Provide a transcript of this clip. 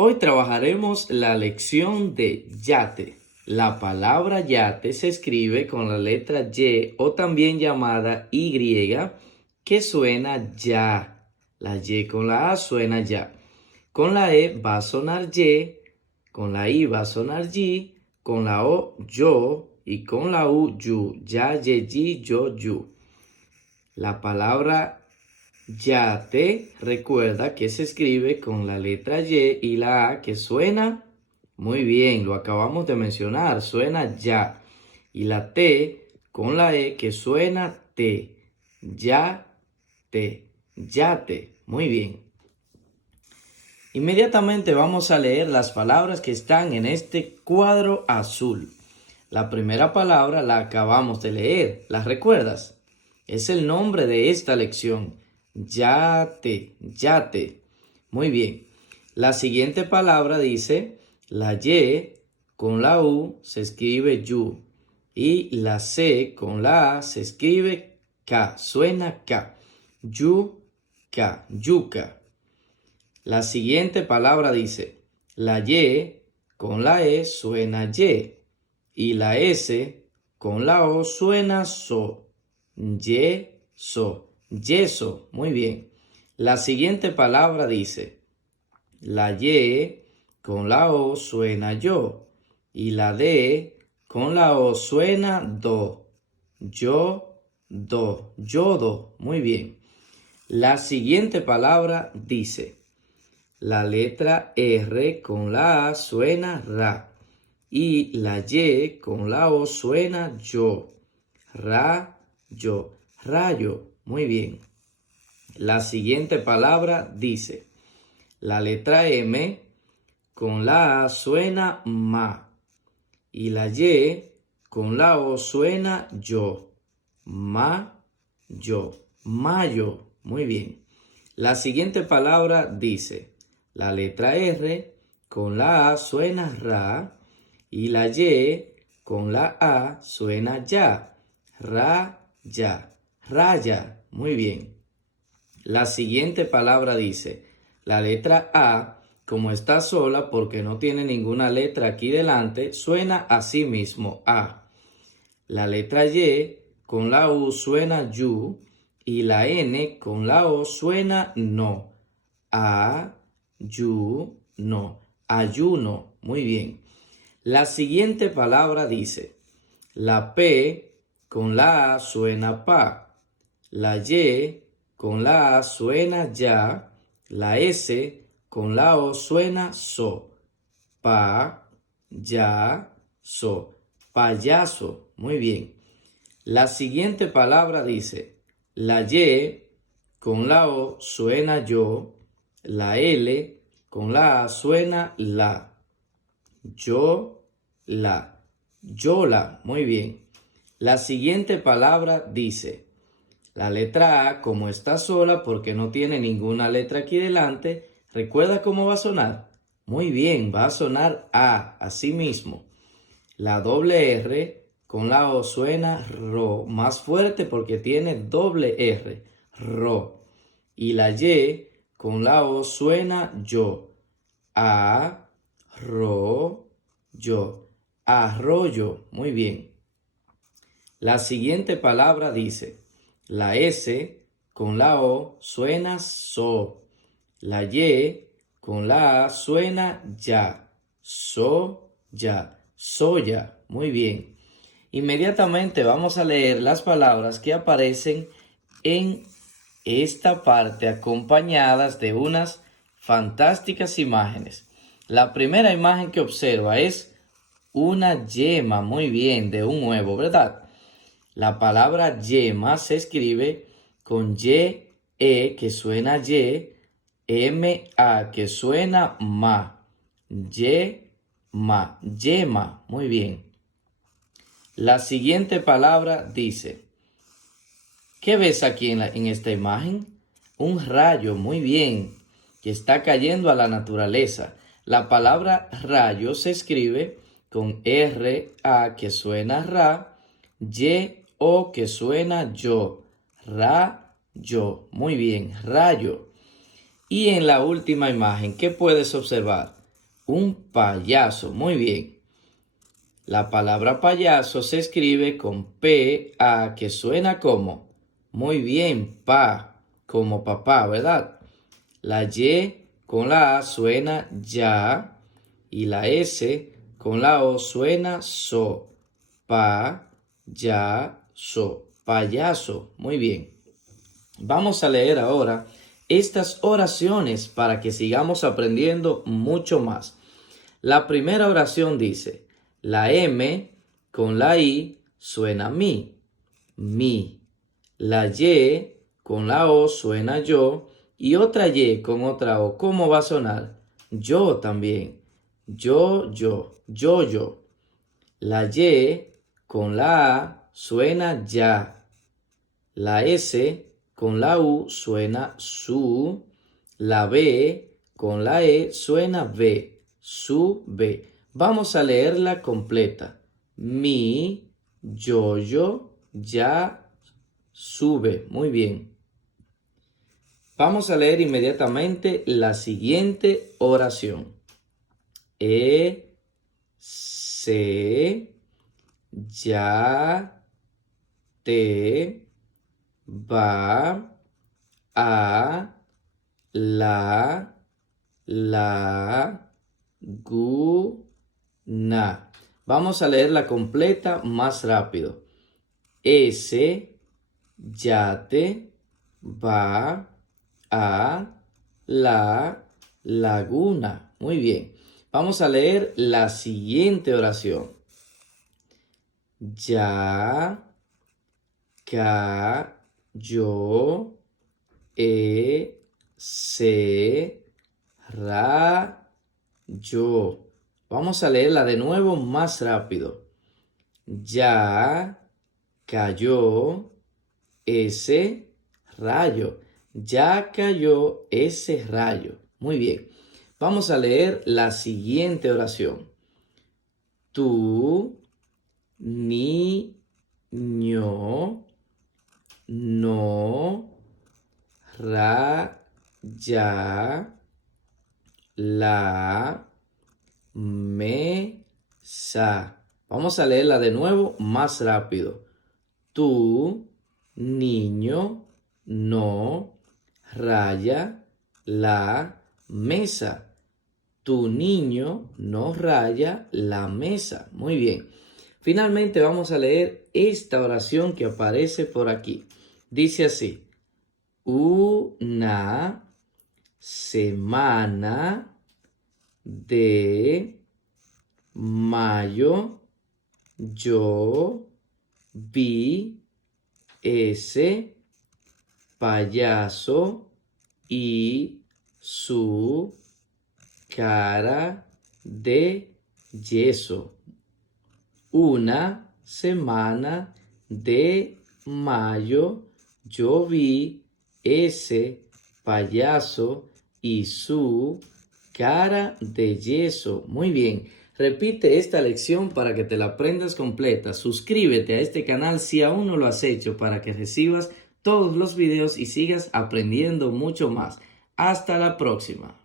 Hoy trabajaremos la lección de yate. La palabra yate se escribe con la letra Y o también llamada Y, que suena ya. La Y con la A suena ya. Con la E va a sonar Y, con la I va a sonar Y, con la O yo y con la U yu. Ya, ye, yi, yo, yu. La palabra yate, recuerda que se escribe con la letra Y y la A que suena muy bien, lo acabamos de mencionar, suena ya. Y la T con la E que suena te, ya, te, yate, muy bien. Inmediatamente vamos a leer las palabras que están en este cuadro azul. La primera palabra la acabamos de leer, ¿la recuerdas? Es el nombre de esta lección. Yate, yate. Muy bien. La siguiente palabra dice, la Y con la U se escribe yu y la C con la A se escribe K, suena K. Yuca, yuca. La siguiente palabra dice, la Y con la E suena Y y la S con la O suena so. Yeso. Muy bien. La siguiente palabra dice, la Y con la O suena yo y la D con la O suena do. Yodo. Muy bien. La siguiente palabra dice, la letra R con la A suena ra y la Y con la O suena yo. Rayo. Muy bien. La siguiente palabra dice, la letra M con la A suena ma y la Y con la O suena yo. Mayo. Muy bien. La siguiente palabra dice, la letra R con la A suena ra y la Y con la A suena ya. Raya. Muy bien. La siguiente palabra dice, la letra A, como está sola porque no tiene ninguna letra aquí delante, suena así mismo, A. La letra Y con la U suena yu y la N con la O suena no. No. Ayuno. Muy bien. La siguiente palabra dice, la P con la A suena pa. La Y con la A suena ya. La S con la O suena so. Payaso. Muy bien. La siguiente palabra dice, la Y con la O suena yo, la L con la A suena la. Yola. Muy bien. La siguiente palabra dice, la letra A, como está sola porque no tiene ninguna letra aquí delante, ¿recuerda cómo va a sonar? Muy bien, va a sonar A, así mismo. La doble R con la O suena ro, más fuerte porque tiene doble R, ro. Y la Y con la O suena yo, arroyo. Muy bien. La siguiente palabra dice, la S con la O suena so. La Y con la A suena ya. Soya. Muy bien. Inmediatamente vamos a leer las palabras que aparecen en esta parte acompañadas de unas fantásticas imágenes. La primera imagen que observa es una yema, muy bien, de un huevo, ¿verdad? La palabra yema se escribe con Y-E que suena Y, M-A que suena ma. Yema. Muy bien. La siguiente palabra dice, ¿qué ves aquí en esta imagen? Un rayo, muy bien, que está cayendo a la naturaleza. La palabra rayo se escribe con R-A que suena ra, Y-O que suena yo. Muy bien, rayo. Y en la última imagen, ¿qué puedes observar? Un payaso. Muy bien. La palabra payaso se escribe con P-A, que suena como. Muy bien, pa, como papá, ¿verdad? La Y con la A suena ya y la S con la O suena so. Pa, ya, so. Payaso. Muy bien. Vamos a leer ahora estas oraciones para que sigamos aprendiendo mucho más. La primera oración dice, la M con la I suena mi. La Y con la O suena yo y otra Y con otra O, ¿cómo va a sonar? Yo también. Yo. La Y con la A suena ya. La S con la U suena su. La B con la E suena ve. Su ve. Vamos a leerla completa. Mi, yo, ya, sube. Muy bien. Vamos a leer inmediatamente la siguiente oración. Se, ya, te, va, a, la, gu, na. Vamos a leerla completa más rápido. Ese, yate, va, a, la, laguna. Muy bien. Vamos a leer la siguiente oración. Ya, cayó, se, rayó. Vamos a leerla de nuevo más rápido. Ya cayó ese rayo. Ya cayó ese rayo. Muy bien. Vamos a leer la siguiente oración. Tu niño no raya la mesa. Vamos a leerla de nuevo más rápido. Tu niño no raya la mesa. Tu niño no raya la mesa. Muy bien. Finalmente vamos a leer esta oración que aparece por aquí. Dice así. Una semana de mayo yo vi ese payaso y su cara de yeso. Una semana de mayo yo vi ese payaso y su cara de yeso. Muy bien. Repite esta lección para que te la aprendas completa. Suscríbete a este canal si aún no lo has hecho para que recibas todos los videos y sigas aprendiendo mucho más. Hasta la próxima.